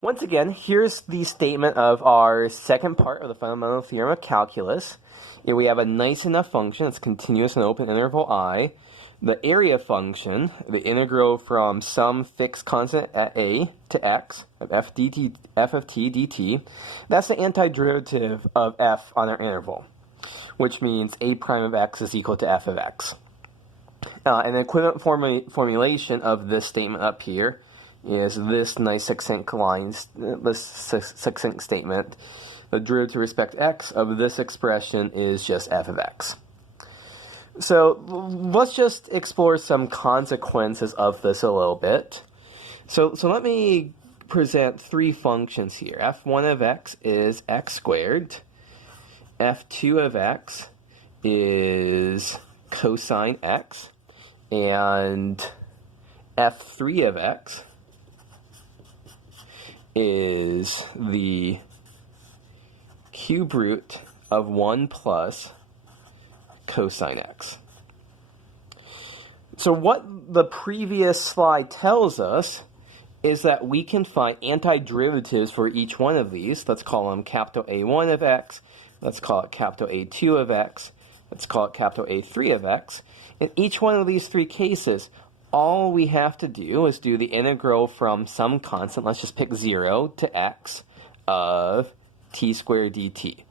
Once again, here's the statement of our second part of the fundamental theorem of calculus. Here we have a nice enough function that's continuous in open interval I. The area function, the integral from some fixed constant at a to x of f of t dt, that's the antiderivative of f on our interval, which means a prime of x is equal to f of x. An equivalent formulation of this statement up here is this nice succinct statement. The derivative with respect to x of this expression is just f of x. So let's just explore some consequences of this a little bit. So let me present three functions here. f1 of x is x squared. f2 of x is cosine x. And f3 of x is the cube root of 1 plus cosine x. So what the previous slide tells us is that we can find antiderivatives for each one of these. Let's call them capital A1 of x. Let's call it capital A2 of x. Let's call it capital A3 of x. In each one of these three cases, all we have to do is do the integral from some constant, let's just pick 0 to x, of t squared dt.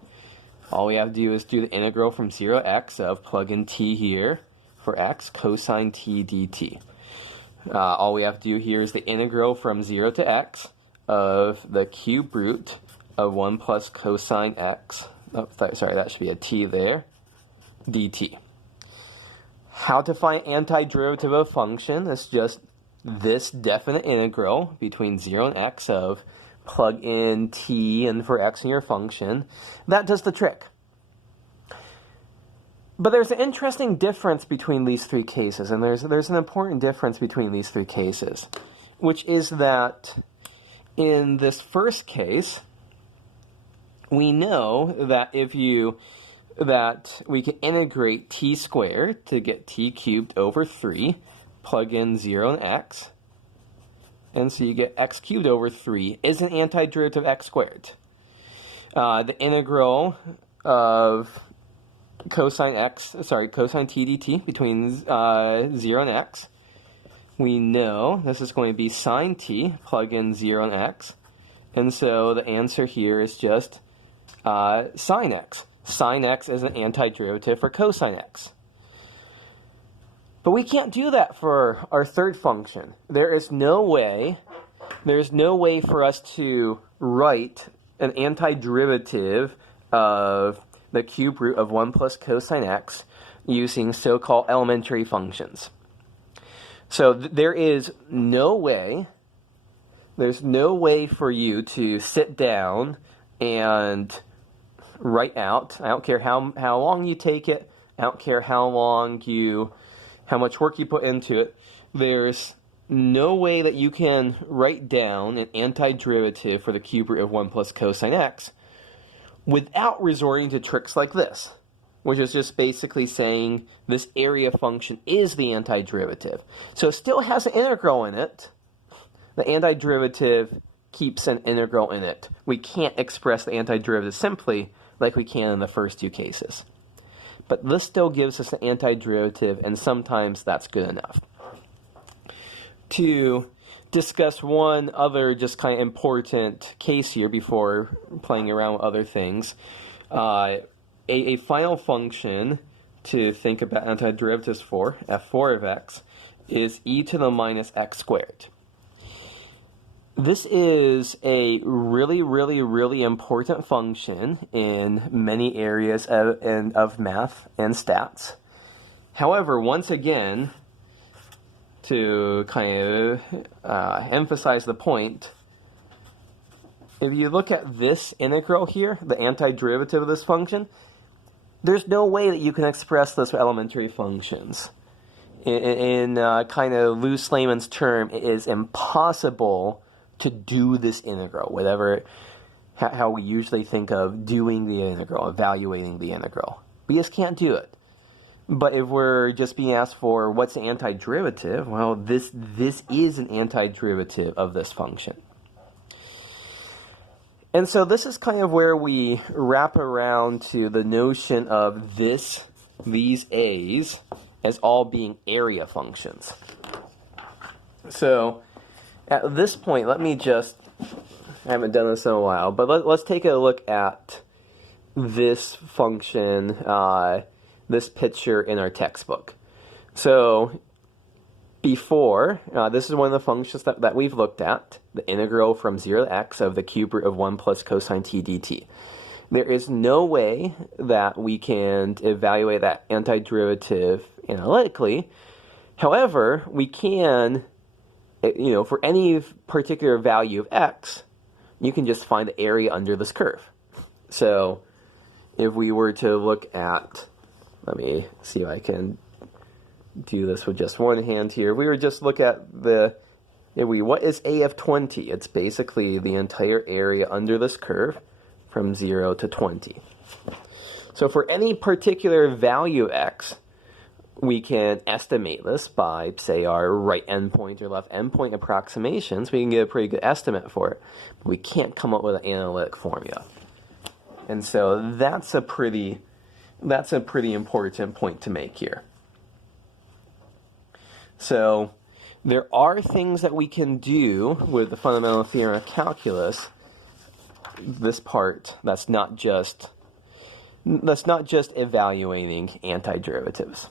All we have to do is do the integral from 0 to x of plug in t here for x, cosine t dt. All we have to do here is the integral from 0 to x of the cube root of 1 plus cosine x. Oh, sorry, that should be a t there, dt. How to find antiderivative of a function is just this definite integral between 0 and x of plug in t and for x in your function. That does the trick. But there's an interesting difference between these three cases, and there's an important difference between these three cases, which is that in this first case, we know that that we can integrate t squared to get t cubed over 3, plug in 0 and x, and so you get x cubed over 3 is an antiderivative of x squared. The integral of cosine t dt between 0 and x, we know this is going to be sine t, plug in 0 and x, and so the answer here is just sine x. Sine x is an antiderivative for cosine x. But we can't do that for our third function. There's no way for us to write an antiderivative of the cube root of 1 plus cosine x using so-called elementary functions. So there's no way for you to sit down and write out, I don't care how long you take it, I don't care how much work you put into it, there's no way that you can write down an antiderivative for the cube root of 1 plus cosine x without resorting to tricks like this, which is just basically saying this area function is the antiderivative. So it still has an integral in it. The antiderivative keeps an integral in it. We can't express the antiderivative simply like we can in the first two cases. But this still gives us an antiderivative, and sometimes that's good enough. To discuss one other just kind of important case here before playing around with other things, a final function to think about antiderivatives for, f4 of x, is e to the minus x squared. This is a really important function in many areas of math and stats. However, once again, to kind of emphasize the point, if you look at this integral here, the antiderivative of this function, there's no way that you can express this with elementary functions. In kind of loose layman's term, it is impossible to do this integral, how we usually think of doing the integral, evaluating the integral. We just can't do it. But if we're just being asked for what's the antiderivative, well, this is an antiderivative of this function. And so this is kind of where we wrap around to the notion of these A's as all being area functions. So at this point, let me just, I haven't done this in a while, but let's take a look at this function, this picture in our textbook. So before, this is one of the functions that we've looked at, the integral from 0 to x of the cube root of 1 plus cosine t dt. There is no way that we can evaluate that antiderivative analytically. However, we can, for any particular value of x, you can just find the area under this curve. So if we were to look at, let me see if I can do this with just one hand here. If we were just look at what is a of 20? It's basically the entire area under this curve from 0 to 20. So for any particular value x, we can estimate this by, say, our right endpoint or left endpoint approximations. We can get a pretty good estimate for it, but we can't come up with an analytic formula. And so that's a pretty important point to make here. So there are things that we can do with the fundamental theorem of calculus, this part, that's not just evaluating antiderivatives.